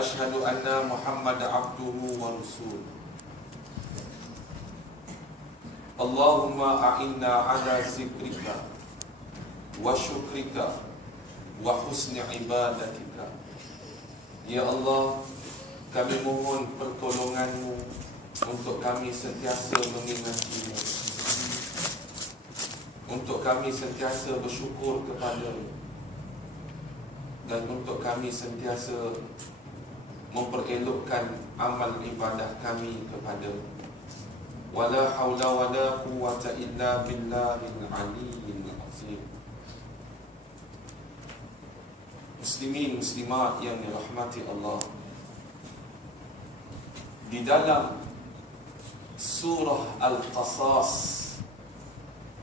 asyhadu anna Muhammad abduhu wa rasuluh. Allahumma a'inna ala zikrika wa syukrika wa husni ibadatika. Ya Allah, kami mohon pertolongan-Mu untuk kami sentiasa mengingati-Mu, untuk kami sentiasa bersyukur kepada-Mu, dan untuk kami sentiasa memperelokkan amal ibadah kami kepada-Mu. Wala haula wala quwwata illa billahil aliyyil azim. Muslimin muslimat yang dirahmati Allah, di dalam surah Al-Qasas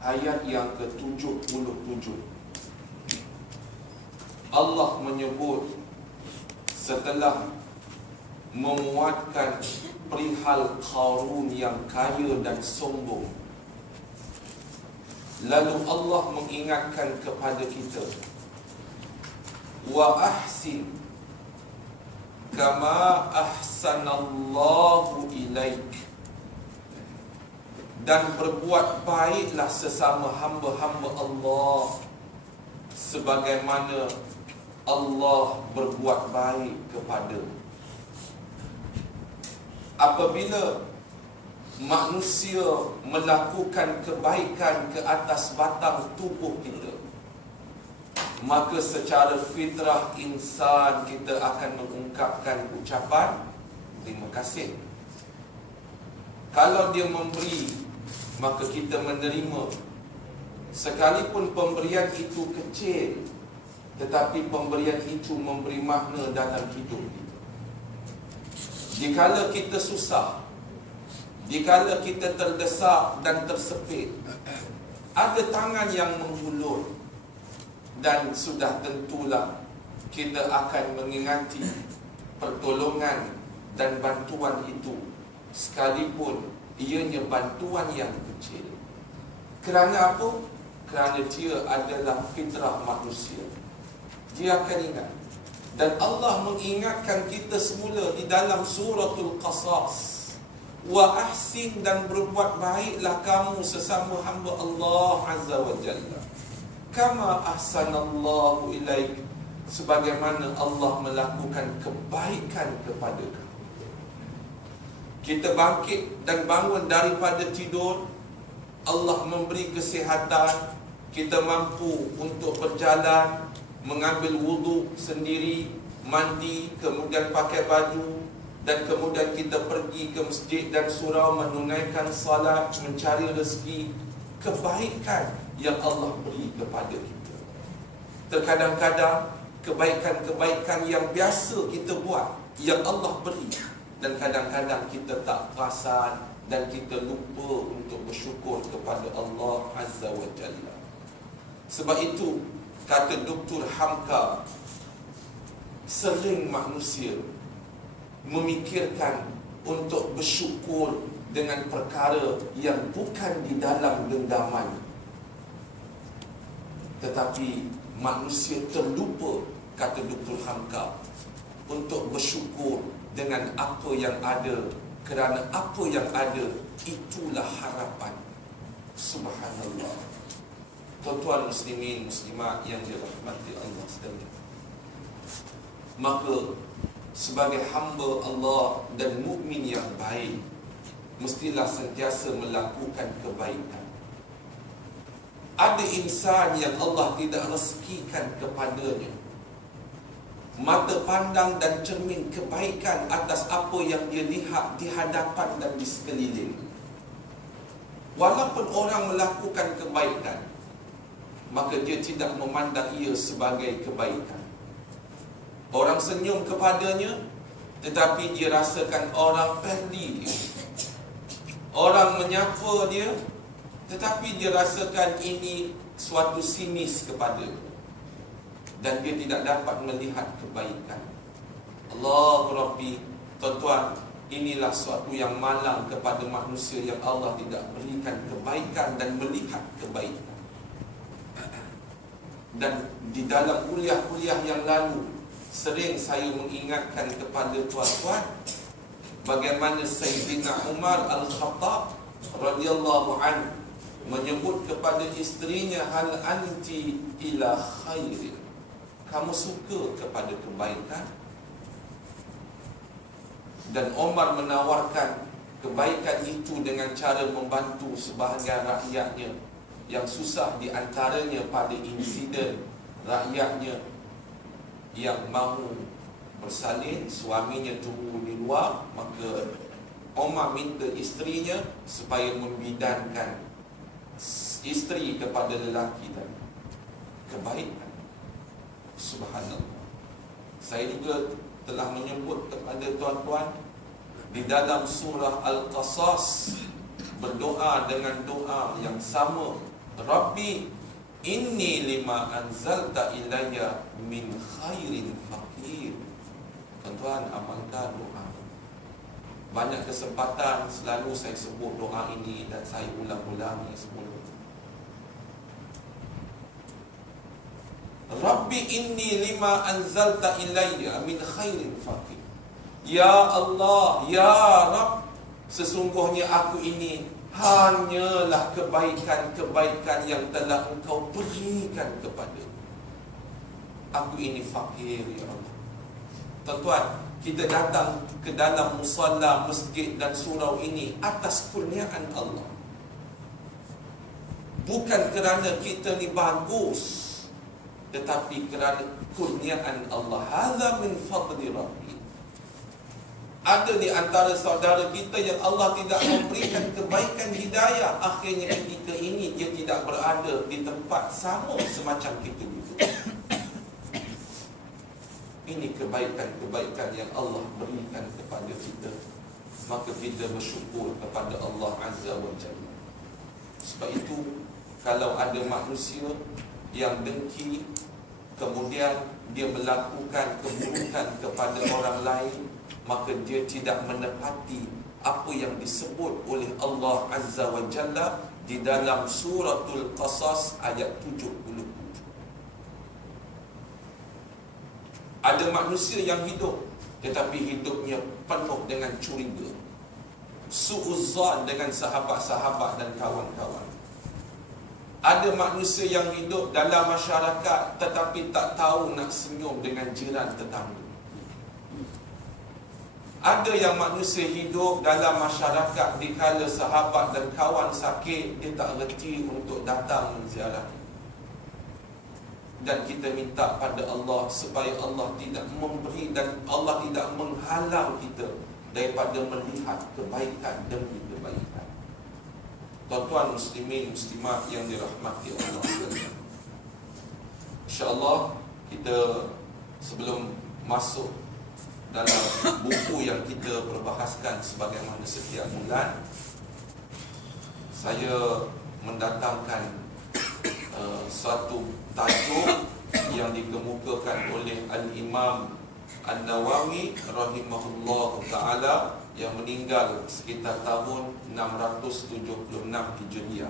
ayat yang ke-77, Allah menyebut setelah memuatkan perihal Qarun yang kaya dan sombong, lalu Allah mengingatkan kepada kita, wa ahsin kama ahsanallahu ilaik, dan berbuat baiklah sesama hamba-hamba Allah sebagaimana Allah berbuat baik kepada. Apabila manusia melakukan kebaikan ke atas batang tubuh kita, maka secara fitrah insan kita akan mengungkapkan ucapan terima kasih. Kalau dia memberi, maka kita menerima, sekalipun pemberian itu kecil, tetapi pemberian itu memberi makna dalam hidup kita. Dikala kita susah, dikala kita terdesak dan tersepit, ada tangan yang menghulur, dan sudah tentulah kita akan mengingati pertolongan dan bantuan itu, sekalipun ianya bantuan yang kecil. Kerana apa? Kerana dia adalah fitrah manusia. Dia akan ingat. Dan Allah mengingatkan kita semula di dalam suratul Qasas, wa ahsin, dan berbuat baiklah kamu sesama hamba Allah Azza wa Jalla, kama ahsanallahu ilaik, sebagaimana Allah melakukan kebaikan kepada kamu. Kita bangkit dan bangun daripada tidur, Allah memberi kesihatan, kita mampu untuk berjalan, mengambil wuduk sendiri, mandi, kemudian pakai baju, dan kemudian kita pergi ke masjid dan surau menunaikan salat, mencari rezeki. Kebaikan yang Allah beri kepada kita. Terkadang-kadang kebaikan-kebaikan yang biasa kita buat, yang Allah beri, dan kadang-kadang kita tak perasan dan kita lupa untuk bersyukur kepada Allah Azza wa Jalla. Sebab itu kata Dr. Hamka, sering manusia memikirkan untuk bersyukur dengan perkara yang bukan di dalam genggaman, tetapi manusia terlupa, kata Dr. Hamka, untuk bersyukur dengan apa yang ada, kerana apa yang ada itulah harapan. Subhanallah. Tuan-tuan muslimin muslimat yang dirahmati Allah sekalian, maka sebagai hamba Allah dan mukmin yang baik, mestilah sentiasa melakukan kebaikan. Ada insan yang Allah tidak rezekikan kepadanya mata pandang dan cermin kebaikan atas apa yang dia lihat di hadapan dan di sekeliling. Walaupun orang melakukan kebaikan, maka dia tidak memandang ia sebagai kebaikan. Orang senyum kepadanya, tetapi dia rasakan orang friendly dia. Orang menyapa dia, tetapi dia rasakan ini suatu sinis kepadanya, dan dia tidak dapat melihat kebaikan. Allah Rabbi, tuan-tuan, inilah suatu yang malang kepada manusia yang Allah tidak berikan kebaikan dan melihat kebaikan. Dan di dalam kuliah-kuliah yang lalu, sering saya mengingatkan kepada tuan-tuan bagaimana Sayyidina Umar Al-Khattab radhiyallahu anhu menyebut kepada isterinya, hal anti ila khairin, kamu suka kepada kebaikan? Dan Umar menawarkan kebaikan itu dengan cara membantu sebahagian rakyatnya yang susah, di antaranya pada insiden rakyatnya yang mahu bersalin, suaminya tunggu di luar, maka Umar minta isterinya supaya membidankan isteri kepada lelaki tadi. Kebaikan. Subhanallah. Saya juga telah menyebut kepada tuan-tuan di dalam surah Al-Qasas, berdoa dengan doa yang sama, Rabbi inni lima anzalta ilayya min khairin faqir. Tuan-tuan, amalkan doa. Banyak kesempatan selalu saya sebut doa ini dan saya ulang-ulangi semula. Rabbi inni lima anzalta ilayya min khairin faqir. Ya Allah, Ya Rabb, sesungguhnya aku ini hanyalah kebaikan-kebaikan yang telah Engkau berikan kepada aku. Ini fakir, Ya Allah. Tuan-tuan, kita datang ke dalam musalla, masjid dan surau ini atas kurniaan Allah. Bukan kerana kita ni bagus, tetapi kerana kurniaan Allah. Hadza min fadli Rabbi. Ada di antara saudara kita yang Allah tidak memberikan kebaikan hidayah, akhirnya ketika ini dia tidak berada di tempat sama semacam kita dulu. Ini kebaikan-kebaikan yang Allah berikan kepada kita, maka kita bersyukur kepada Allah Azza wa Jalla. Sebab itu, kalau ada manusia yang dengki, kemudian dia melakukan keburukan kepada orang lain, maka dia tidak menepati apa yang disebut oleh Allah Azza wa Jalla di dalam suratul Qasas ayat 77. Ada manusia yang hidup, tetapi hidupnya penuh dengan curiga, su'uzzan dengan sahabat-sahabat dan kawan-kawan. Ada manusia yang hidup dalam masyarakat, tetapi tak tahu nak senyum dengan jiran tetangga. Ada yang manusia hidup dalam masyarakat, dikala sahabat dan kawan sakit, dia tak reti untuk datang menziarah. Dan kita minta pada Allah supaya Allah tidak memberi dan Allah tidak menghalang kita daripada melihat kebaikan demi kebaikan. Tuan-tuan muslimin muslimat yang dirahmati Allah sekalian, InsyaAllah kita sebelum masuk dalam buku yang kita perbahaskan sebagaimana setiap bulan, saya mendatangkan satu tajuk yang dikemukakan oleh Al-Imam An-Nawawi rahimahullah ta'ala, yang meninggal sekitar tahun 676 Hijriah.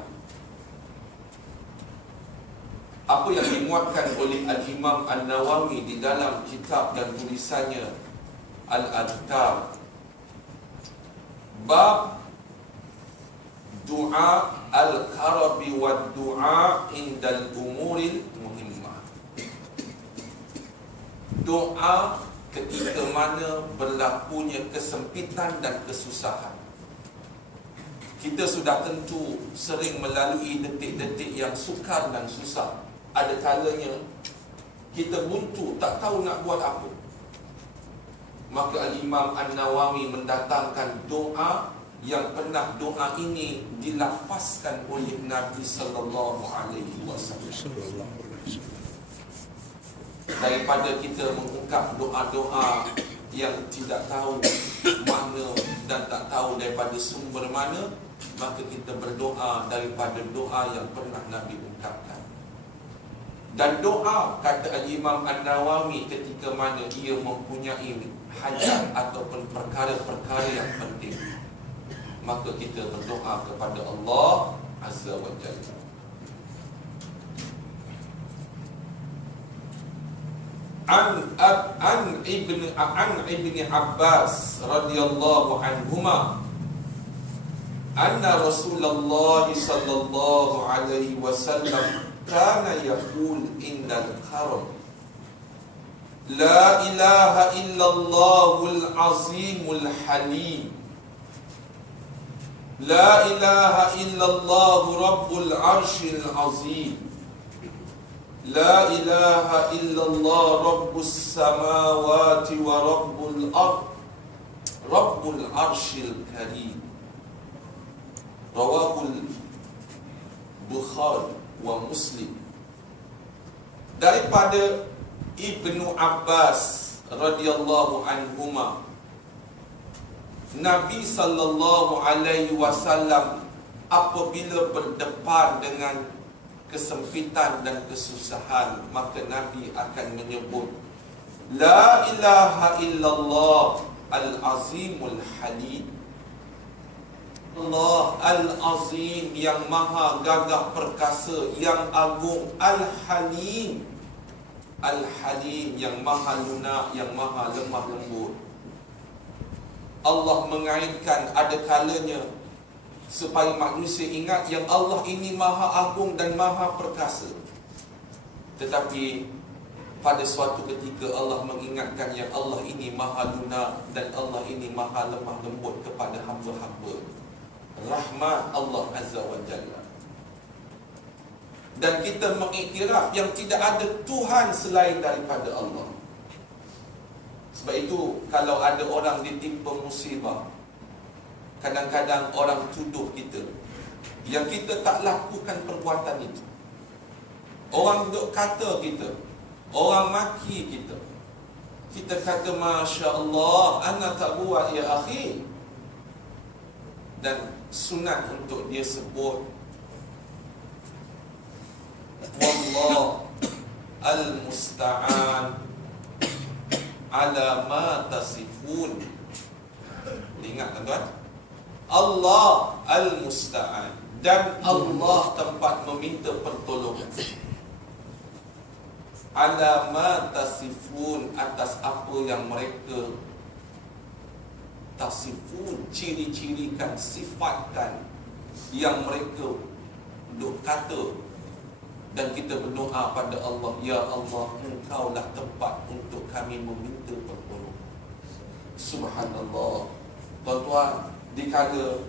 Apa yang dimuatkan oleh Al-Imam An-Nawawi di dalam kitab dan tulisannya Al-Adhkar, bab doa al-karabi wa doa indal umuril muhimmah. Doa ketika mana berlakunya kesempitan dan kesusahan. Kita sudah tentu sering melalui detik-detik yang sukar dan susah. Ada kalanya kita buntu, tak tahu nak buat apa. Maka Al-Imam An-Nawawi mendatangkan doa yang pernah doa ini dilafazkan oleh Nabi sallallahu alaihi wasallam. Daripada kita mengungkap doa-doa yang tidak tahu makna dan tak tahu daripada sumber mana, maka kita berdoa daripada doa yang pernah Nabi ungkapkan. Dan doa, kata Al-Imam An-Nawawi, ketika mana ia mempunyai hajat ataupun perkara-perkara yang penting, maka kita berdoa kepada Allah Azza wa Jalla. an ibni Abbas radhiyallahu anhuma anna Rasulullah sallallahu alaihi wasallam kana yaqul innal karam la ilaha illallahul azimul halim la ilaha illallah rabbul arshil azim la ilaha illallah rabbus samawati wa rabbul arshil karim. Rawahul Bukhari wa Muslim. Daripada Ibnu Abbas radhiyallahu anhuma, Nabi sallallahu alaihi wasallam apabila berdepan dengan kesempitan dan kesusahan, maka Nabi akan menyebut la ilaha illallah al-azimul halim. Allah al-azim, yang maha gagah perkasa, yang agung. Al-halim, al-halim, yang maha lunak, yang maha lemah lembut. Allah mengaitkan ada kalanya supaya manusia ingat yang Allah ini maha agung dan maha perkasa. Tetapi pada suatu ketika Allah mengingatkan yang Allah ini maha lunak dan Allah ini maha lemah lembut kepada hamba-hamba. Rahmat Allah Azza wa Jalla. Dan kita mengiktiraf yang tidak ada Tuhan selain daripada Allah. Sebab itu kalau ada orang ditimpa musibah, kadang-kadang orang tuduh kita yang kita tak lakukan perbuatan itu. Orang duk kata kita, orang maki kita. Kita kata Masya Allah, ana tak buat ya akhi. Dan sunat untuk dia sebut Wallah al-musta'an ala ma tasifun. Ingat tuan-tuan, Allah al-musta'an, dan Allah tempat meminta pertolongan, ala ma tasifun, atas apa yang mereka tasifun, ciri-cirikan, sifatkan, yang mereka duk kata. Dan kita berdoa pada Allah, ya Allah, Engkaulah tempat untuk kami meminta pertolongan. Subhanallah. Tuan-tuan, dikala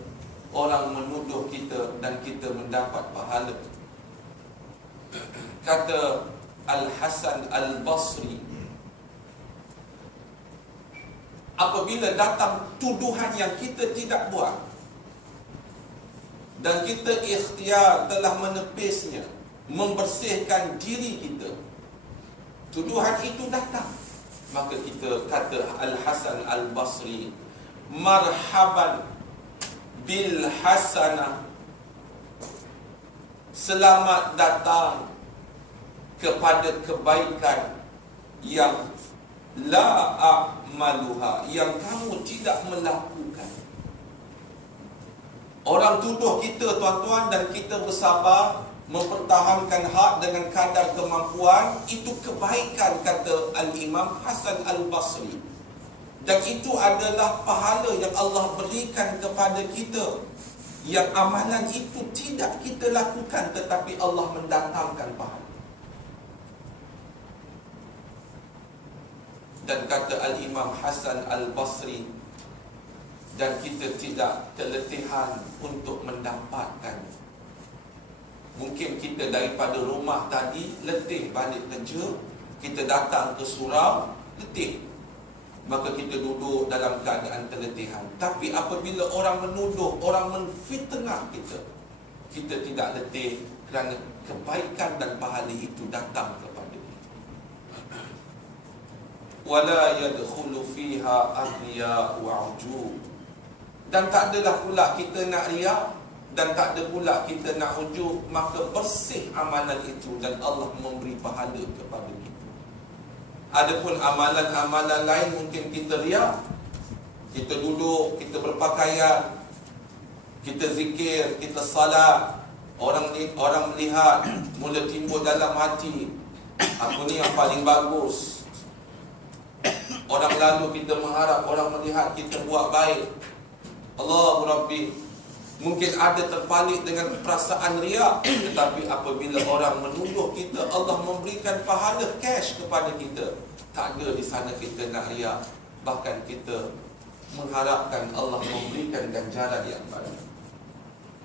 orang menuduh kita dan kita mendapat pahala, kata Al-Hasan Al-Basri, apabila datang tuduhan yang kita tidak buat dan kita ikhtiar telah menepisnya, membersihkan diri kita, tuduhan itu datang, maka kita kata Al-Hasan Al-Basri, marhaban bil hasanah, selamat datang kepada kebaikan yang la a'maluha, yang kamu tidak melakukan. Orang tuduh kita tuan-tuan dan kita bersabar mempertahankan hak dengan kadar kemampuan, itu kebaikan, kata Al-Imam Hasan Al-Basri. Dan itu adalah pahala yang Allah berikan kepada kita, yang amalan itu tidak kita lakukan tetapi Allah mendatangkan pahala. Dan kata Al-Imam Hasan Al-Basri, dan kita tidak keletihan untuk mendapatkan. Mungkin kita daripada rumah tadi letih balik kerja, kita datang ke surau letih, maka kita duduk dalam keadaan keletihan. Tapi apabila orang menuduh, orang menfitnah kita, kita tidak letih kerana kebaikan dan pahala itu datang kepada kita. Wala yadkhulu fiha aghniya wa ujub. Dan tak adalah pula kita nak riak, dan tak ada pula kita nak ujub, maka bersih amalan itu dan Allah memberi pahala kepada kita. Adapun amalan-amalan lain mungkin kita riak, kita duduk, kita berpakaian, kita zikir, kita salat, orang melihat, mula timbul dalam hati, aku ni yang paling bagus, Orang lalu kita mengharap orang melihat kita buat baik. Allahu Rabbi. Mungkin ada terpalit dengan perasaan riak, tetapi apabila orang menuduh kita, Allah memberikan pahala cash kepada kita. Tak ada di sana kita nak riak. Bahkan kita mengharapkan Allah memberikan ganjaran yang baik.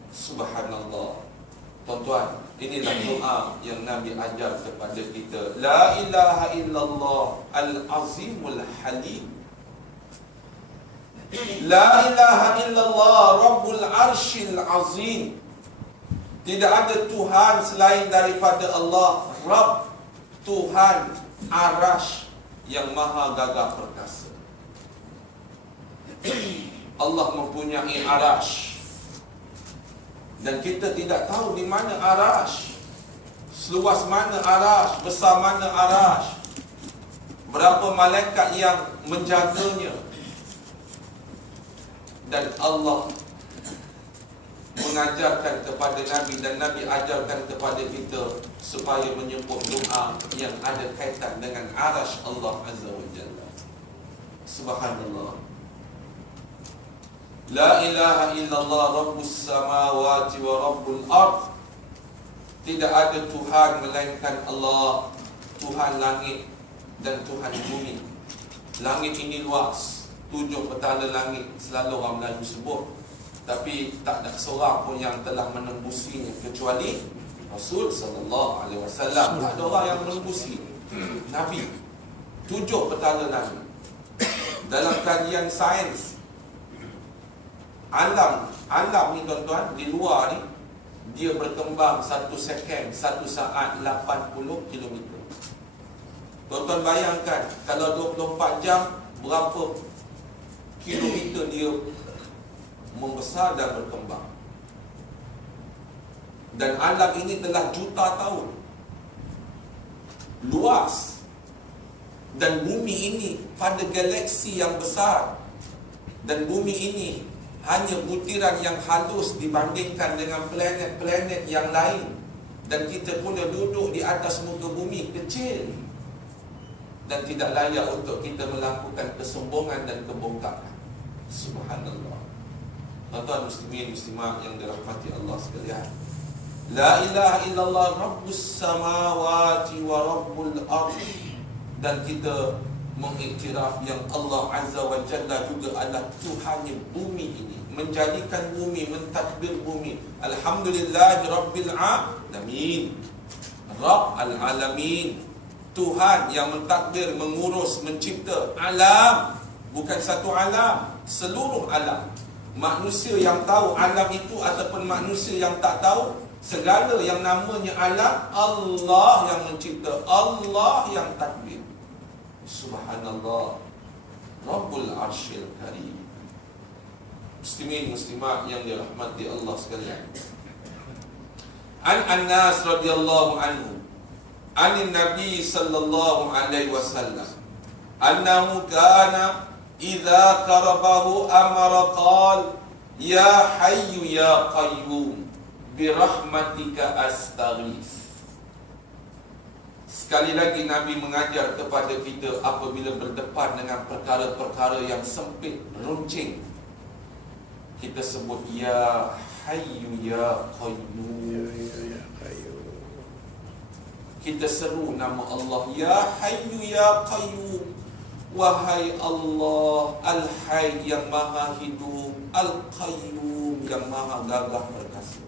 Subhanallah. Tuan-tuan, inilah doa yang Nabi ajar kepada kita. La ilaha illallah al-azimul halim. La ilaha illallah Rabbul Arshil Azim. Tidak ada Tuhan selain daripada Allah, Rabb, Tuhan Arash yang maha gagah perkasa. Allah mempunyai Arash, dan kita tidak tahu di mana Arash, seluas mana Arash, besar mana Arash, berapa malaikat yang menjaganya. Dan Allah mengajarkan kepada Nabi, dan Nabi ajarkan kepada kita supaya menyebut doa yang ada kaitan dengan Arash Allah Azza wa Jalla. Subhanallah. La ilaha illallah Rabbus samawati wa Rabbul ard. Tidak ada Tuhan melainkan Allah, Tuhan langit dan Tuhan bumi. Langit ini luas, 7 petala langit, selalu orang Melayu sebut. Tapi tak ada seorang pun yang telah menembusinya kecuali Rasul sallallahu alaihi wasallam. Tak ada orang yang menembusi Nabi. 7 petala langit. Dalam kajian sains, alam ni tuan-tuan, di luar ni, dia berkembang 1 second, 1 saat 80 km. Tuan-tuan bayangkan, kalau 24 jam, berapa kilometer dia membesar dan berkembang. Dan alam ini telah juta tahun, luas. Dan bumi ini pada galaksi yang besar. Dan bumi ini hanya butiran yang halus dibandingkan dengan planet-planet yang lain. Dan kita pun duduk di atas muka bumi, kecil. Dan tidak layak untuk kita melakukan kesombongan dan kebongkaran. Subhanallah. Tuan-tuan muslimin muslimat yang dirahmati Allah sekalian, la ilaha illallah Rabbus samawati wa Rabbul ard. Dan kita mengiktiraf yang Allah Azza wa Jalla juga adalah Tuhannya bumi ini, menjadikan bumi, mentadbir bumi. Alhamdulillahi Rabbil alamin. Rabb al-alamin, Tuhan yang mentadbir, mengurus, mencipta alam. Bukan satu alam, seluruh alam. Manusia yang tahu alam itu ataupun manusia yang tak tahu, segala yang namanya alam, Allah yang mencipta, Allah yang tadbir. Subhanallah. Rabbul Arshil Karim. Muslimin muslimat yang dirahmati Allah sekalian. An-Anas radhiyallahu anhu, anin Nabi sallallahu alaihi wasallam, annahu kana idza karabahu amara qal ya hayyu ya qayyum bi rahmatika astaghith. Sekali lagi Nabi mengajar kepada kita apabila berdepan dengan perkara-perkara yang sempit, runcing, kita sebut ya hayyu ya qayyum. Kita seru nama Allah, ya hayyu ya qayyum. Wahai Allah Al-Hayy yang maha hidup, Al-Qayyum yang maha gagah perkasa,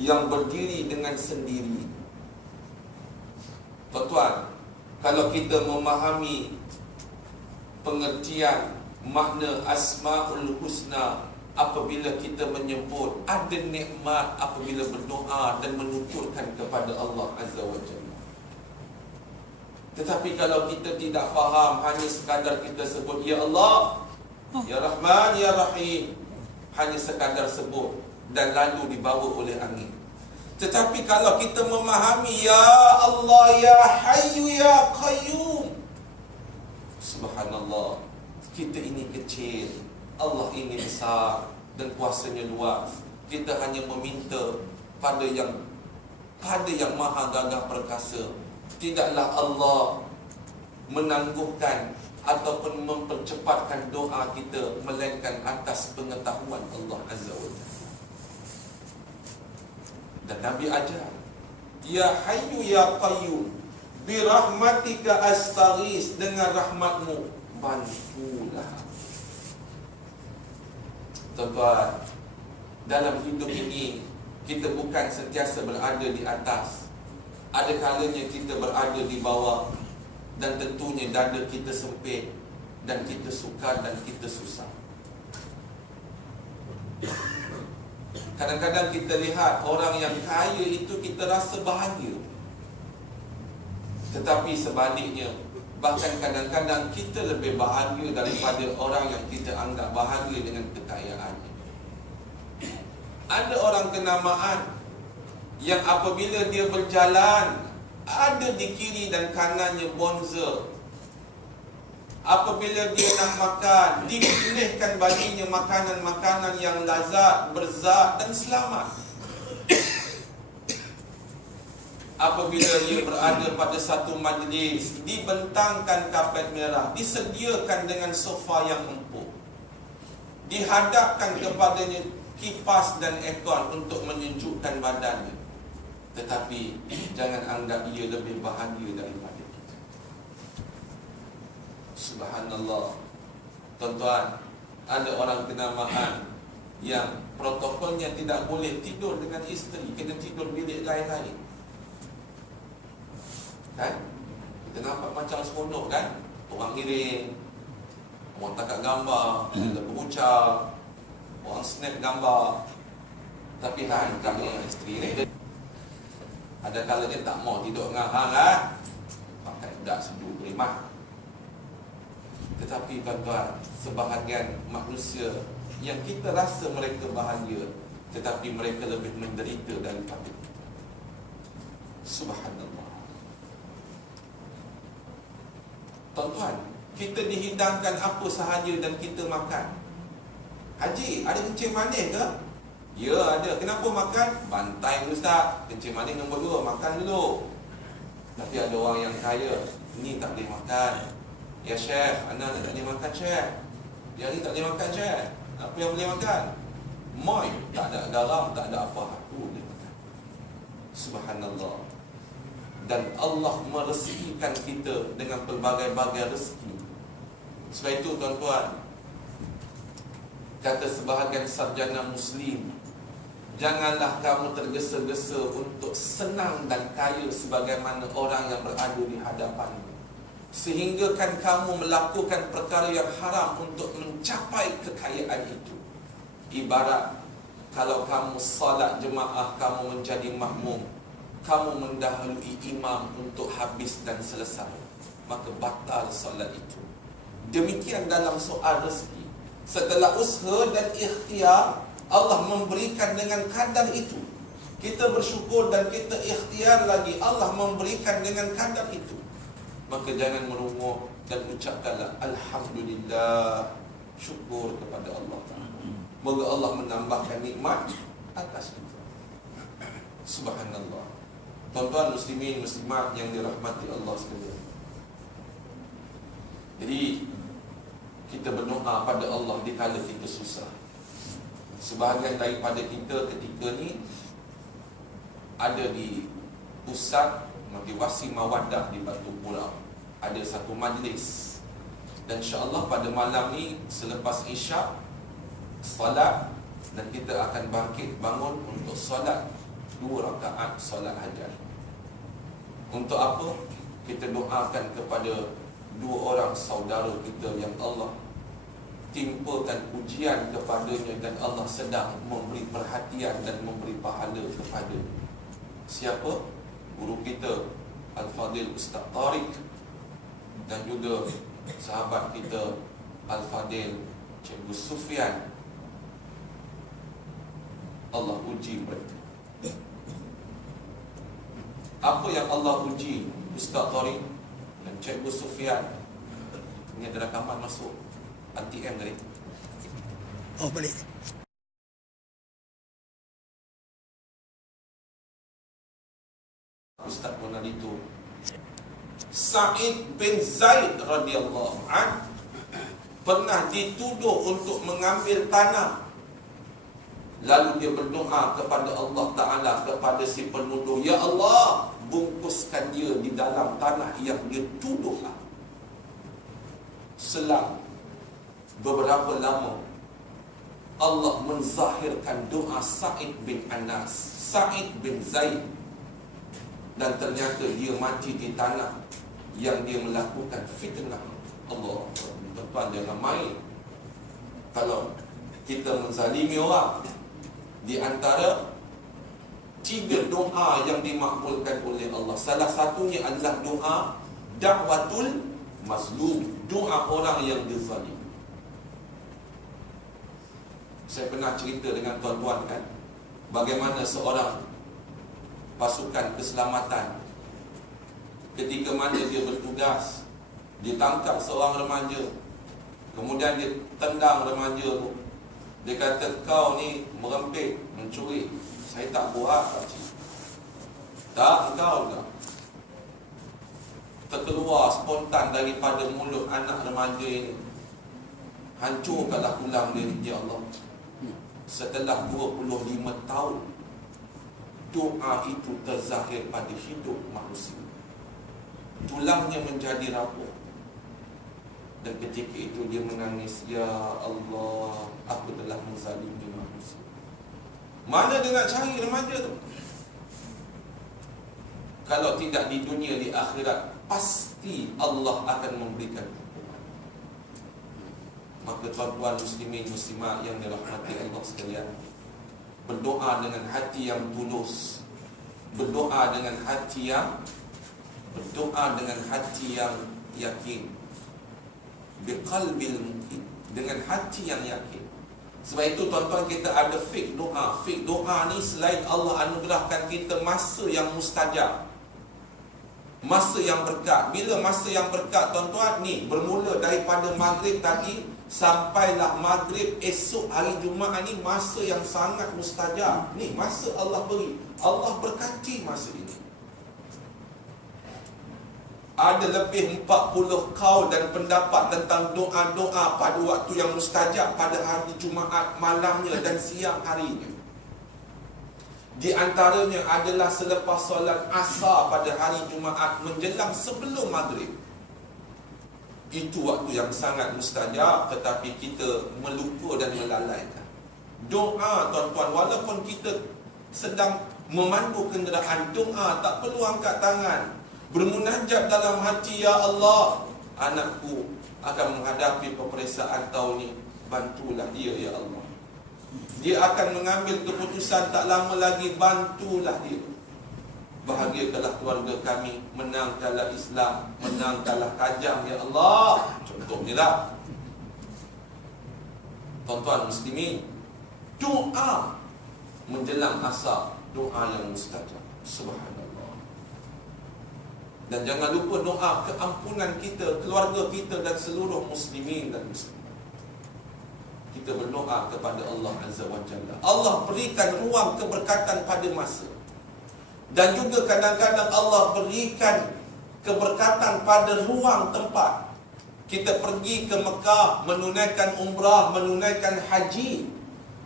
yang berdiri dengan sendiri. Tuan-tuan, kalau kita memahami pengertian makna Asmaul Husna, apabila kita menyebut ada nikmat apabila berdoa dan menuturkan kepada Allah Azza wa Jalla. Tetapi kalau kita tidak faham, hanya sekadar kita sebut ya Allah, ya Rahman, ya Rahim, hanya sekadar sebut dan lalu dibawa oleh angin. Tetapi kalau kita memahami ya Allah, ya Hayyu ya Qayyum, subhanallah, kita ini kecil, Allah ini besar dan kuasanya luas. Kita hanya meminta pada yang maha gagah perkasa. Tidaklah Allah menangguhkan ataupun mempercepatkan doa kita, melainkan atas pengetahuan Allah Azza wa Jalla. Dan Nabi ajar, Ya Hayyu Ya Qayyum, birahmatika astaghis, dengan rahmatmu bantulah. Tuan-tuan, dalam hidup ini kita bukan sentiasa berada di atas. Ada kalanya kita berada di bawah, dan tentunya dada kita sempit, dan kita sukar dan kita susah. Kadang-kadang kita lihat orang yang kaya itu kita rasa bahagia, tetapi sebaliknya, bahkan kadang-kadang kita lebih bahagia daripada orang yang kita anggap bahagia dengan kekayaannya. Ada orang kenamaan yang apabila dia berjalan, ada di kiri dan kanannya bonza. Apabila dia nak makan, dipilihkan baginya makanan-makanan yang lazat, berzat dan selamat. Apabila dia berada pada satu majlis, dibentangkan kapet merah, disediakan dengan sofa yang empuk, dihadapkan kepadanya kipas dan aircon untuk menyejukkan badannya. Tetapi jangan anggap ia lebih bahagia daripada kita. Subhanallah. Tuan-tuan, ada orang kenamaan yang protokolnya tidak boleh tidur dengan isteri, kena tidur bilik lain-lain. Kan? Kita nampak macam seronok kan? Orang iring, orang tangkap gambar, ada berucap, orang snap gambar. Tapi kalau isteri ni, ada kalanya tak mau tidur dengan hang kan? Pakai budak sejuk berimah. Tetapi tuan-tuan, sebahagian manusia yang kita rasa mereka bahagia, tetapi mereka lebih menderita daripada kita. Subhanallah. Tuan-tuan, kita dihidangkan apa sahaja dan kita makan. Haji, ada kencing manis ke? Ya, ada. Kenapa makan? Bantai Ustaz. Kencing manis nombor 2, makan dulu. Tapi ada orang yang kaya, ni tak boleh makan. Ya Syekh, anak tak boleh makan Syekh. Dia ni tak boleh makan Syekh. Apa yang boleh makan? Moi, tak ada garam, tak ada apa. Aku boleh makan. Subhanallah. Dan Allah merezekikan kita dengan pelbagai-bagai rezeki. Sebab itu tuan-tuan, kata sebahagian sarjana Muslim, janganlah kamu tergesa-gesa untuk senang dan kaya sebagaimana orang yang berada di hadapanmu, sehinggakan kamu melakukan perkara yang haram untuk mencapai kekayaan itu. Ibarat kalau kamu salat jemaah, kamu menjadi makmum, kamu mendahului imam untuk habis dan selesai, maka batal salat itu. Demikian dalam soal rezeki. Setelah usaha dan ikhtiar, Allah memberikan dengan kadar itu. Kita bersyukur dan kita ikhtiar lagi, Allah memberikan dengan kadar itu. Maka jangan merungut dan ucapkanlah Alhamdulillah, syukur kepada Allah. Moga Allah menambahkan nikmat atas kita. Subhanallah. Tuan-tuan muslimin muslimat yang dirahmati Allah sekalian. Jadi kita berdoa pada Allah di kala kita susah. Sebahagian daripada kita ketika ni ada di pusat motivasi mawaddah di Batu Pulau. Ada satu majlis. Dan insya-Allah pada malam ni selepas Isyak solat, dan kita akan bangkit bangun untuk solat 2 rakaat solat hajat. Untuk apa? Kita doakan kepada 2 orang saudara kita yang Allah timpakan ujian kepadanya, dan Allah sedang memberi perhatian dan memberi pahala kepada. Siapa? Guru kita Al-Fadil Ustaz Tariq, dan juga sahabat kita Al-Fadil Cikgu Sufyan. Allah uji mereka. Apa yang Allah uji Ustaz Tariq dan Cikgu Sufyan? Ini ada rakaman masuk ATM tadi. Oh, balik. Ustaz Monalito Sa'id bin Zaid radhiyallahu an pernah dituduh untuk mengambil tanah. Lalu dia berdoa kepada Allah Ta'ala, kepada si penuduh, ya Allah, bungkuskan dia di dalam tanah yang dia tuduh. Selang beberapa lama, Allah menzahirkan doa Sa'id bin Anas, Sa'id bin Zaid, dan ternyata dia mati di tanah yang dia melakukan fitnah. Allah, tuan-tuan, jangan main. Kalau kita menzalimi orang, di antara 3 doa yang dimakbulkan oleh Allah, salah satunya adalah doa da'watul mazlum, doa orang yang dizalim. Saya pernah cerita dengan tuan-tuan kan, bagaimana seorang pasukan keselamatan ketika mana dia bertugas, ditangkap seorang remaja, kemudian dia tendang remaja tu. Dia kata, kau ni merempit, mencuri. Saya tak buat, pakcik. Tak, engkau tak. Terkeluar spontan daripada mulut anak remaja ini. Hancurkanlah tulang dia, ya Allah. Setelah 25 tahun, doa itu terzahir pada hidup manusia. Tulangnya menjadi rapuh. Dan ketika itu dia menangis, ya Allah, aku telah menzalimi manusia. Mana dia nak cari remaja tu? Kalau tidak di dunia, di akhirat, pasti Allah akan memberikan hukuman. Maka tuan-tuan muslimin muslimat yang dirahmati Allah sekalian, berdoa dengan hati yang tulus, berdoa dengan hati yang yakin, biqalbil muqin, dengan hati yang yakin. Sebab itu tuan-tuan, kita ada fake doa. Fake doa ni selain Allah anugerahkan kita masa yang mustajab, masa yang berkat. Bila masa yang berkat tuan-tuan ni bermula daripada maghrib tadi sampailah maghrib esok hari Jumaat ni, masa yang sangat mustajab. Ni masa Allah beri, Allah berkati masa ini. Ada lebih 40 kaul dan pendapat tentang doa-doa pada waktu yang mustajab pada hari Jumaat malamnya dan siang harinya. Di antaranya adalah selepas solat asar pada hari Jumaat menjelang sebelum maghrib. Itu waktu yang sangat mustajab, tetapi kita melupa dan melalaikan. Doa tuan-tuan, walaupun kita sedang memandu kenderaan, doa tak perlu angkat tangan. Bermunajat dalam hati, ya Allah, anakku akan menghadapi peperiksaan tahun ni, bantulah dia ya Allah. Dia akan mengambil keputusan tak lama lagi, bantulah dia. Bahagiakanlah keluarga kami, menangkanlah Islam, menangkanlah Kajang ya Allah. Contohnya lah, tuan-tuan muslimin, doa menjelang asar, doa yang mustajab. Subhanallah. Dan jangan lupa doa keampunan kita, keluarga kita dan seluruh muslimin dan muslimat. Kita berdoa kepada Allah Azza wa Jalla. Allah berikan ruang keberkatan pada masa. Dan juga kadang-kadang Allah berikan keberkatan pada ruang tempat. Kita pergi ke Mekah, menunaikan umrah, menunaikan haji,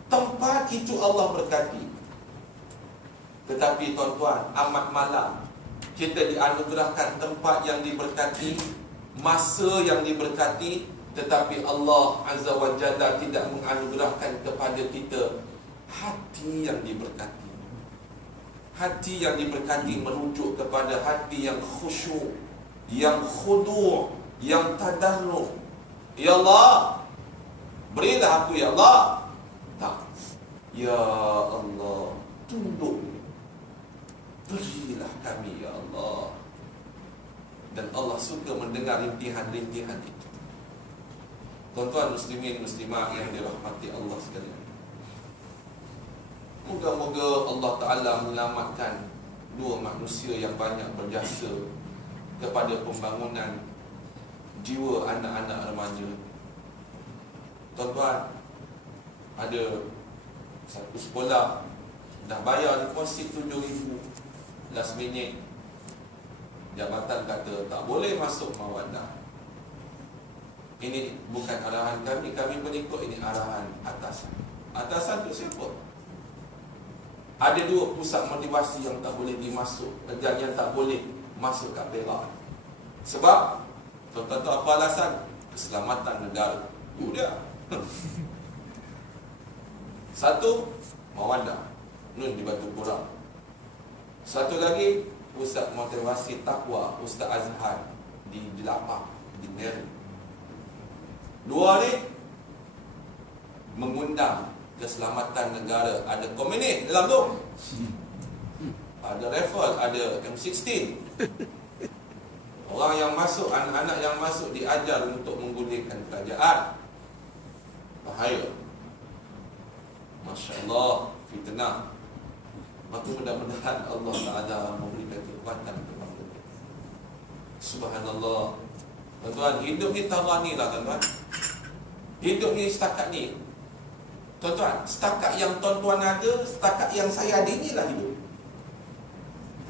tempat itu Allah berkati. Tetapi tuan-tuan, amat malam kita dianugerahkan tempat yang diberkati, masa yang diberkati, tetapi Allah Azza wa Jalla tidak menganugerahkan kepada kita hati yang diberkati. Hati yang diberkati merujuk kepada hati yang khusyuk, yang khudu', yang tadarruk. Ya Allah, berilah aku ya Allah. Tak. Ya Allah, tunduk, berilah kami ya Allah. Dan Allah suka mendengar rintihan-rintihan itu. Tuan-tuan muslimin muslimat yang dirahmati Allah sekalian, moga-moga Allah Ta'ala menyelamatkan dua manusia yang banyak berjasa kepada pembangunan jiwa anak-anak remaja. Tuan-tuan, ada satu sekolah dah bayar deposit 7,000, last minute Jabatan kata tak boleh masuk Mawaddah. Ini bukan arahan kami pengikut, ini arahan atasan. Atasan tu siapa? Ada 2 pusat motivasi yang tak boleh dimasuk, dan yang tak boleh masuk kat Perak. Sebab tuan-tuan tahu apa alasan? Keselamatan negara. Udah. Satu, Mawaddah, Nun di Batu Kurang. Satu lagi, pusat motivasi takwa Ustaz Azhar di Jelapang, di Meri. 2 ni mengundang keselamatan negara. Ada komunik dalam tu, ada rifle, ada M16. Orang yang masuk, anak-anak yang masuk diajar untuk menggulingkan kerajaan. Bahaya. Masya Allah, fitnah. Maka mudah-mudahan Allah Ta'ala memberikan kekuatan kepada kita. Subhanallah. Tuan-tuan, hidup ni tarani lah tuan-tuan. Hidup ni setakat ni. Tuan-tuan, setakat yang tuan-tuan ada, setakat yang saya ada, inilah hidup.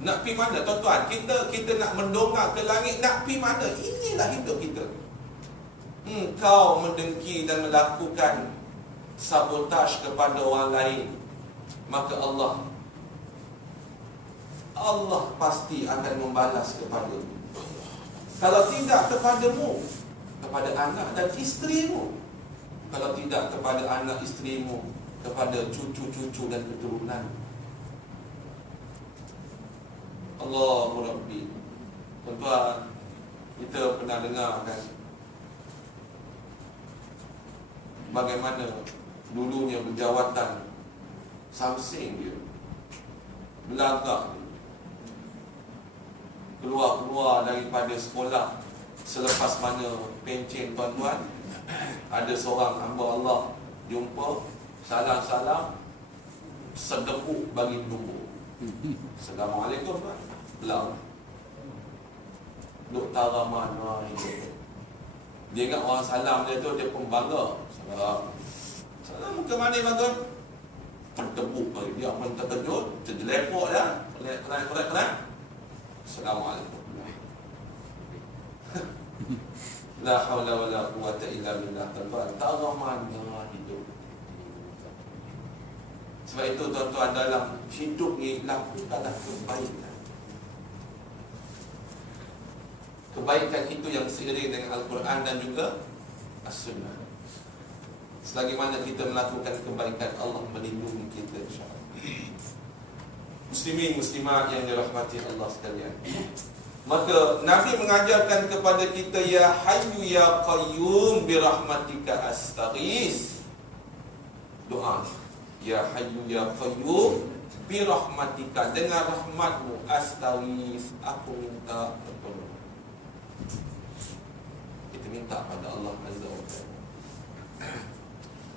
Nak pergi mana tuan-tuan? Kita nak mendongak ke langit, nak pergi mana? Inilah hidup kita. Kau mendengki dan melakukan sabotaj kepada orang lain, maka Allah pasti akan membalas kepadamu. Kalau tidak kepadamu, kepada anak dan isterimu. Kalau tidak kepada anak isterimu, kepada cucu-cucu dan keturunan. Allahu Rabbi. Tuan-tuan, kita pernah dengar kan bagaimana dulunya berjawatan Samsing dia belagak keluar daripada sekolah selepas mana pencen tuan-tuan, ada seorang hamba Allah jumpa, salam-salam, sedekuk bagi tubuh. Assalamualaikum Pak. Belau. Duk tara mana hidup. Dia ingat orang salam dia tu, dia pun bangga. Salam ke mana bagus? Tertebuk bagi dia pun terkejut, terjelepok dah. Keran. Assalamualaikum. La haula wala quwata illa billah. Tuan-tuan, tara mana hidup. Sebab itu tuan-tuan, dalam hidup ni lakukanlah kebaikan. Kebaikan itu yang seiring dengan Al-Quran dan juga As-Sunnah. Selagi mana kita melakukan kebaikan, Allah melindungi kita insya-Allah. Muslimin muslimat yang dirahmati Allah sekalian, maka Nabi mengajarkan kepada kita, ya hayyu ya qayyum bi rahmatika astaghis. Doa, ya hayyu ya qayyum bi rahmatika, dengan rahmatmu astaghis, aku minta pertolongan. Kita minta pada Allah Azza wa Jalla.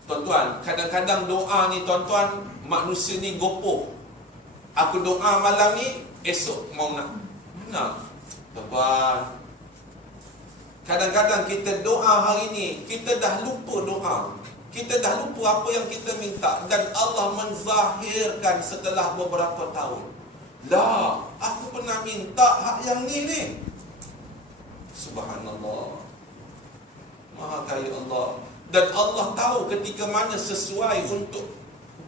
Tuan-tuan, kadang-kadang doa ni tuan-tuan, manusia ni gopoh. Aku doa malam ni, esok mau nak. Tuan-tuan, kadang-kadang kita doa hari ni, kita dah lupa doa. Kita dah lupa apa yang kita minta, dan Allah menzahirkan setelah beberapa tahun. Lah, aku pernah minta hak yang ni. Subhanallah. Maha kaya Allah. Dan Allah tahu ketika mana sesuai untuk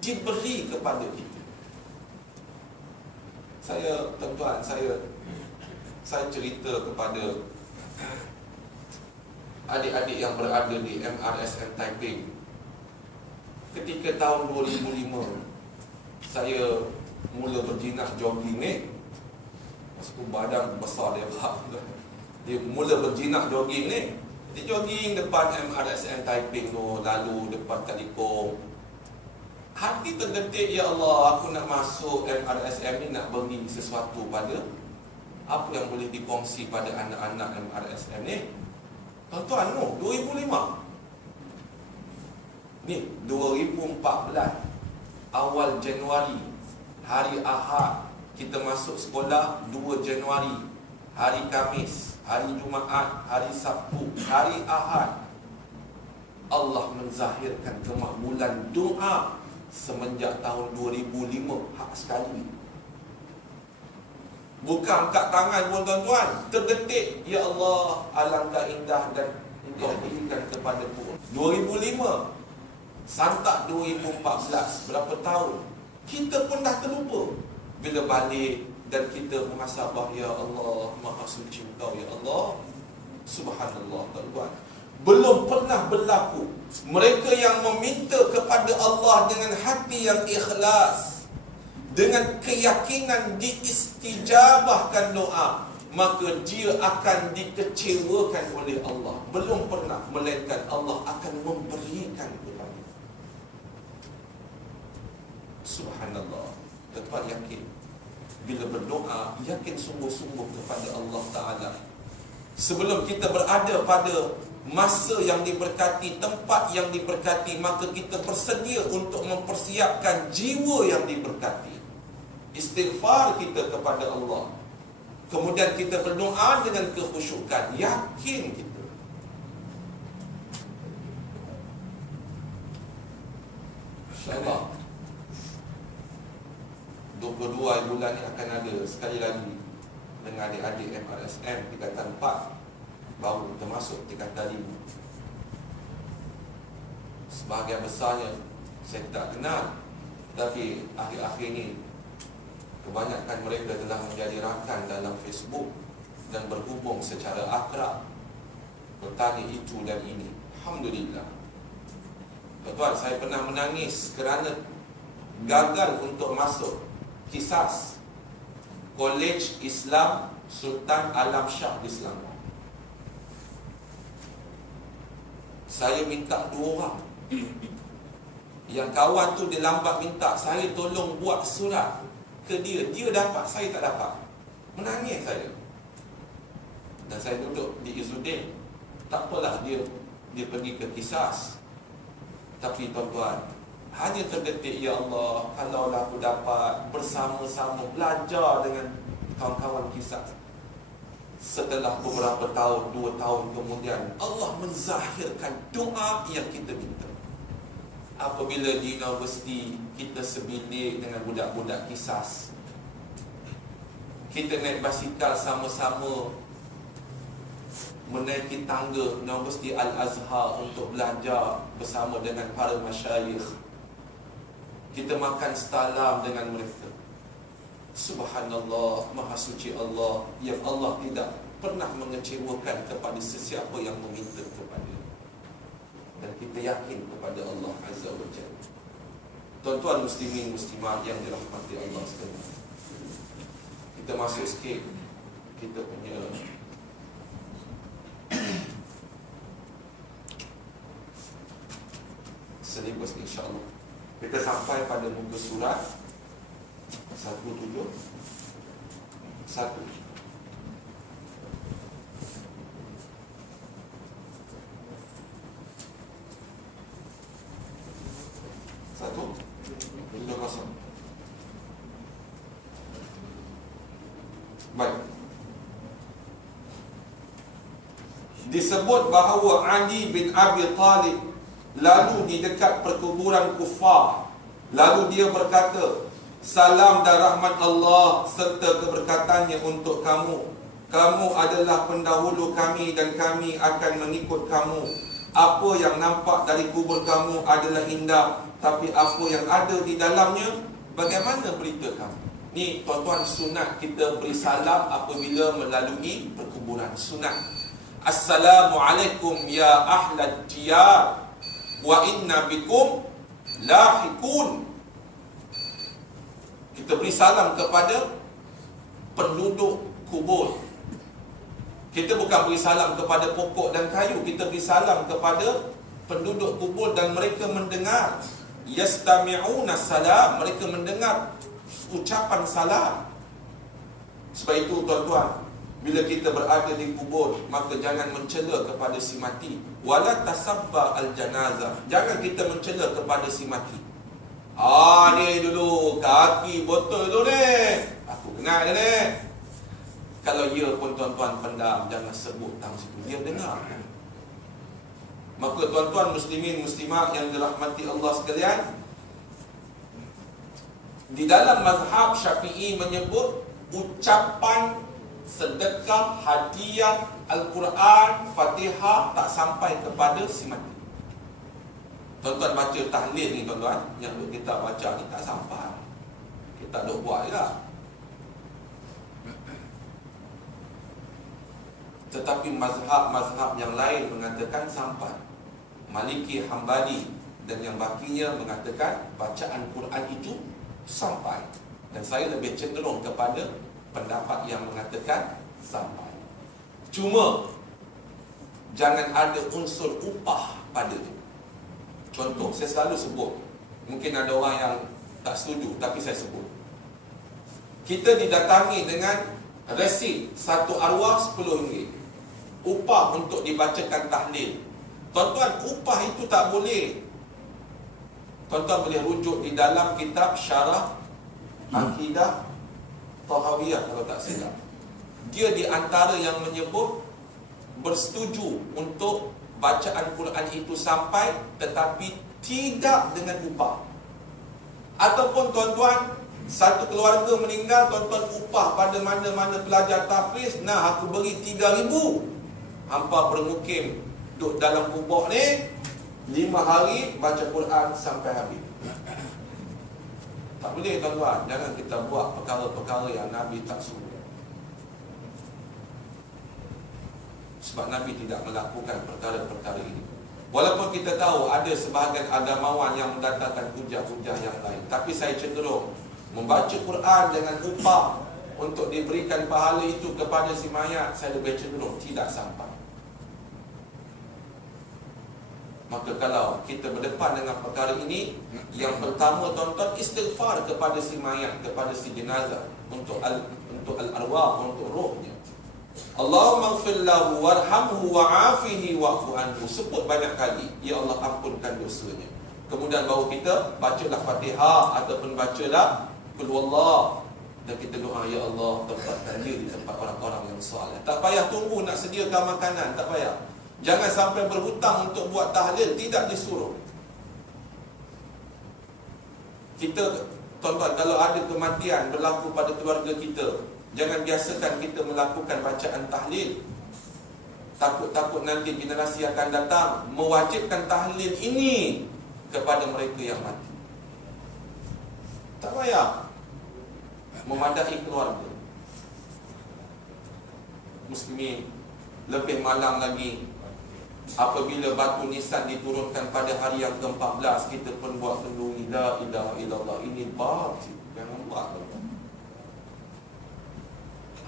diberi kepada kita. Tuan-tuan, saya cerita kepada adik-adik yang berada di MRSM Taiping. Ketika tahun 2005, saya mula berjinak jogging ni. Masa tu badan besar dia mula berjinak jogging ni. Dia jogging depan MRSM Taiping tu, lalu depan Telekom. Hati terdetik, ya Allah, aku nak masuk MRSM ni, nak bagi sesuatu pada apa yang boleh dikongsi pada anak-anak MRSM ni. Tuan-tuan, 2005 ni 2014 awal Januari, hari Ahad, kita masuk sekolah 2 Januari, hari Khamis, hari Jumaat, hari Sabtu, hari Ahad, Allah menzahirkan kemakbulan doa semenjak tahun 2005 hak sekali. Bukan angkat tangan pun tuan-tuan, terdetik, ya Allah, alangkah indah dan engkau berikan kepadaku. 2005, santak 2014, berapa tahun? Kita pun dah terlupa. Bila balik dan kita muhasabah, ya Allah, Maha Suci Engkau, ya Allah, subhanallah tuan-tuan. Belum pernah berlaku mereka yang meminta kepada Allah dengan hati yang ikhlas, dengan keyakinan diistijabahkan doa, maka dia akan dikecewakan oleh Allah. Belum pernah, melainkan Allah akan memberikan kepada. Subhanallah. Tuan yakin, bila berdoa, yakin sungguh-sungguh kepada Allah Ta'ala. Sebelum kita berada pada masa yang diberkati, tempat yang diberkati, maka kita bersedia untuk mempersiapkan jiwa yang diberkati. Istighfar kita kepada Allah, kemudian kita berdoa dengan kekhusyukan, yakin kita. InsyaAllah 22 bulan ni akan ada sekali lagi dengan adik-adik MRSM tingkatan 4, baru termasuk tingkatan 5. Sebahagian besarnya saya tak kenal, tapi akhir-akhir ni kebanyakan mereka telah menjadi rakan dalam Facebook dan berhubung secara akrab, bertanya itu dan ini. Alhamdulillah. Tuan-tuan, saya pernah menangis kerana gagal untuk masuk KISAS, College Islam Sultan Alam Shah di Selangor. Saya minta 2 orang. Yang kawan tu dia lambat minta, saya tolong buat surat ke dia. Dia dapat, saya tak dapat. Menangis saya. Dan saya duduk di Izzuddin. Tak apalah dia pergi ke KISAS. Tapi tuan-tuan, hanya terdetik, ya Allah, kalaulah aku dapat bersama-sama belajar dengan kawan-kawan KISAS. Setelah beberapa tahun, 2 tahun kemudian, Allah menzahirkan doa yang kita minta. Apabila di universiti kita sebilik dengan budak-budak KISAS, kita naik basikal sama-sama menaiki tangga Universiti Al-Azhar untuk belajar bersama dengan para masyayikh. Kita makan setalam dengan mereka. Subhanallah, Maha Suci Allah, yang Allah tidak pernah mengecewakan kepada sesiapa yang meminta kepada. Dan kita yakin kepada Allah Azza wa Jalla. Tuan-tuan muslimin muslimat yang dirahmati Allah sekalian, kita masuk sikit kita punya selibus, insyaAllah. Kita sampai pada muka surat 171. Baik. Disebut bahawa Ali bin Abi Talib lalu di dekat perkuburan Kufah. Lalu dia berkata, salam dan rahmat Allah serta keberkatannya untuk kamu. Kamu adalah pendahulu kami dan kami akan mengikut kamu. Apa yang nampak dari kubur kamu adalah indah, tapi apa yang ada di dalamnya, bagaimana berita kamu? Ni tuan-tuan, sunat kita beri salam apabila melalui perkuburan. Sunat. Assalamualaikum ya ahlad diyar wa inna bikum lahikun. Kita beri salam kepada penduduk kubur. Kita bukan beri salam kepada pokok dan kayu, kita beri salam kepada penduduk kubur dan mereka mendengar. Yastami'una salam, mereka mendengar ucapan salam. Sebab itu tuan-tuan, bila kita berada di kubur, maka jangan mencela kepada si mati. Wala tasabba al-janazah, jangan kita mencela kepada si mati. Ni dulu kaki botol dulu ni, aku kenal dia ni. Kalau ia pun tuan-tuan pendam, jangan sebut tang situ, dia dengar. Maka tuan-tuan muslimin muslimat yang dirahmati Allah sekalian, di dalam mazhab Syafi'i menyebut ucapan sedekah, hadiah, Al-Quran, Fatihah tak sampai kepada si mati. Tuan-tuan baca tahlil ni tuan-tuan, yang kita baca ni tak sampai. Kita duk buat je. Tetapi mazhab-mazhab yang lain mengatakan sampai. Maliki, Hambali dan yang bakinya mengatakan bacaan Quran itu sampai. Dan saya lebih cenderung kepada pendapat yang mengatakan sampai. Cuma jangan ada unsur upah padanya. Contoh, saya selalu sebut, mungkin ada orang yang tak setuju, tapi saya sebut. Kita didatangi dengan resit satu arwah RM10. Upah untuk dibacakan tahlil. Tuan-tuan, upah itu tak boleh. Tuan-tuan boleh rujuk di dalam kitab Syarah Aqidah Tahawiyah kalau tak silap. Dia di antara yang menyebut bersetuju untuk bacaan Quran itu sampai, tetapi tidak dengan upah. Ataupun tuan-tuan, satu keluarga meninggal, tuan-tuan upah pada mana-mana pelajar tahfiz, nah aku beri 3,000. Hampa bermukim duduk dalam kubur ni 5 hari baca Quran sampai habis. Tak boleh tuan-tuan. Jangan kita buat perkara-perkara yang Nabi tak suruh. Sebab Nabi tidak melakukan perkara-perkara ini. Walaupun kita tahu ada sebahagian agamawan yang mendatangkan hujah-hujah yang lain, tapi saya cenderung membaca Quran dengan upah untuk diberikan pahala itu kepada si mayat, saya lebih cenderung tidak sampai. Maka kalau kita berdepan dengan perkara ini, yang pertama tuan-tuan, istighfar kepada si mayat, kepada si jenazah, untuk al-arwah, untuk rohnya. Allahumma ighfir lahu warhamhu wa'afihi wa'fu anhu. Sebut banyak kali, ya Allah ampunkan dosanya. Kemudian baru kita bacalah Fatihah ataupun bacalah Qul Huwallah, dan kita doa, ya Allah tempatkan dia di tempat orang-orang yang soleh. Tak payah tunggu nak sediakan makanan, tak payah. Jangan sampai berhutang untuk buat tahlil, tidak disuruh. Kita, tuan-tuan, kalau ada kematian berlaku pada keluarga kita, jangan biasakan kita melakukan bacaan tahlil. Takut-takut nanti generasi akan datang mewajibkan tahlil ini kepada mereka yang mati. Tak payah memadai keluarga muslimin. Lebih malang lagi, apabila batu nisan diturunkan pada hari yang ke-14, kita pun buat kenduri la ilaha illallah. Ini batil, jangan buat.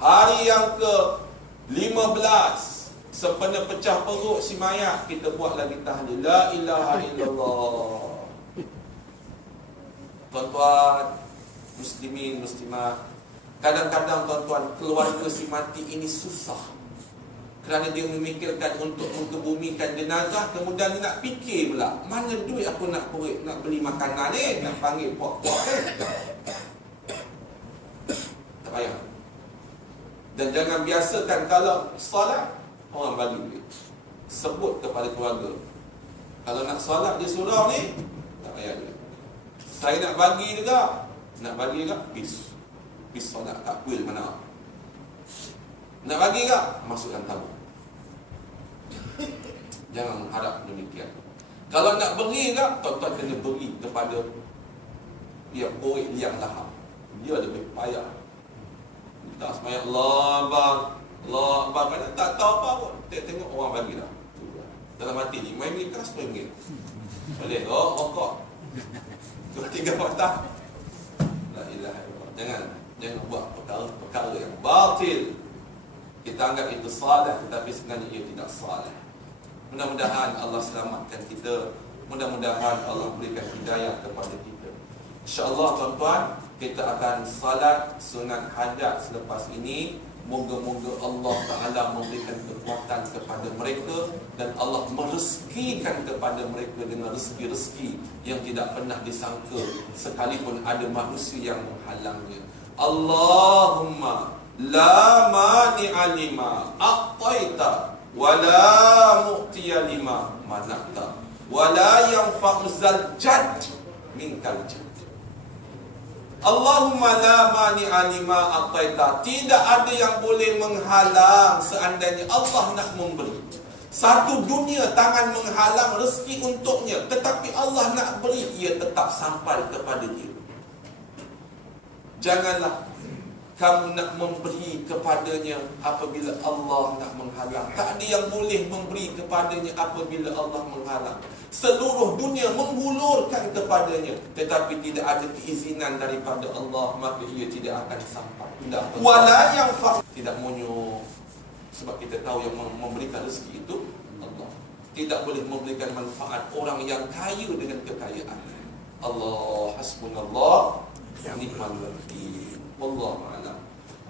Hari yang ke-15, sempena pecah perut si mayat, kita buat lagi tahlil la ilaha illallah. Tuan-tuan muslimin, muslimat, kadang-kadang tuan-tuan, keluarga si mati ini susah kerana dia memikirkan untuk mengebumikan jenazah. Kemudian dia nak fikir pula, mana duit aku nak beli makanan ni, nak panggil puak-puak ni. Tak payah. Dan jangan biasakan kalau solat orang bagi duit. Sebut kepada keluarga, kalau nak solat di surau ni, tak payah duit. Saya nak bagi juga, Pis solat tak kuil mana. Nak bagi tak? Masukkan tabung. Jangan mengharap demikian. Kalau nak beri tak, tuan-tuan kena beri kepada yang porik liang lahap. Dia lebih payah. Tak semayang Allah Akbar, kan tak tahu apa pun. Tengok orang bagi dah. Dalam hati ni, RM5 ke RM10? Boleh, rokok. 2-3 patah. La ilaha illallah. Jangan buat perkara yang batil. Kita anggap itu salah, tetapi sebenarnya ia tidak salah. Mudah-mudahan Allah selamatkan kita. Mudah-mudahan Allah berikan hidayah kepada kita. InsyaAllah tuan-tuan, kita akan salat sunat hajat selepas ini. Moga-moga Allah Ta'ala memberikan kekuatan kepada mereka, dan Allah merezekikan kepada mereka dengan rezeki-rezeki yang tidak pernah disangka, sekalipun ada manusia yang menghalangnya. Allahumma la mani'a lima a'taita wa la mu'tiya lima mana'ta wa la yanfa'u zal jadd minkal jadd. Allahumma la mani'a lima a'taita. Tidak ada yang boleh menghalang seandainya Allah nak memberi. Satu dunia tangan menghalang rezeki untuknya, tetapi Allah nak beri, ia tetap sampai kepada dia. Janganlah kamu nak memberi kepadanya apabila Allah nak menghalang. Tak ada yang boleh memberi kepadanya apabila Allah menghalang. Seluruh dunia menghulurkan kepadanya, tetapi tidak ada keizinan daripada Allah, maka ia tidak akan sampai. Wala yang tidak monyo. Sebab kita tahu yang memberikan rezeki itu Allah. Tidak boleh memberikan manfaat orang yang kaya dengan kekayaan. Allah hasbunallah ni'mal wakil. Wallahu a'lam.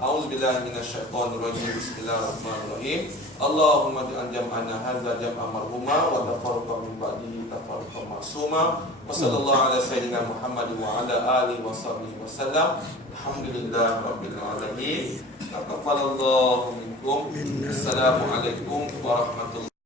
A'udzubillahi minasyaitonir rajim. Bismillahirrahmanirrahim. Allahumma ja'al jam'ana hadza jam'an marhuma wa tafarraqa min ba'dihi tafarraqa ma'suma. Wa sallallahu ala sayyidina Muhammad wa ala alihi wa sahbihi wasallam. Alhamdulillah rabbil alamin. Taqabbalallahu minkum. Assalamualaikum warahmatullahi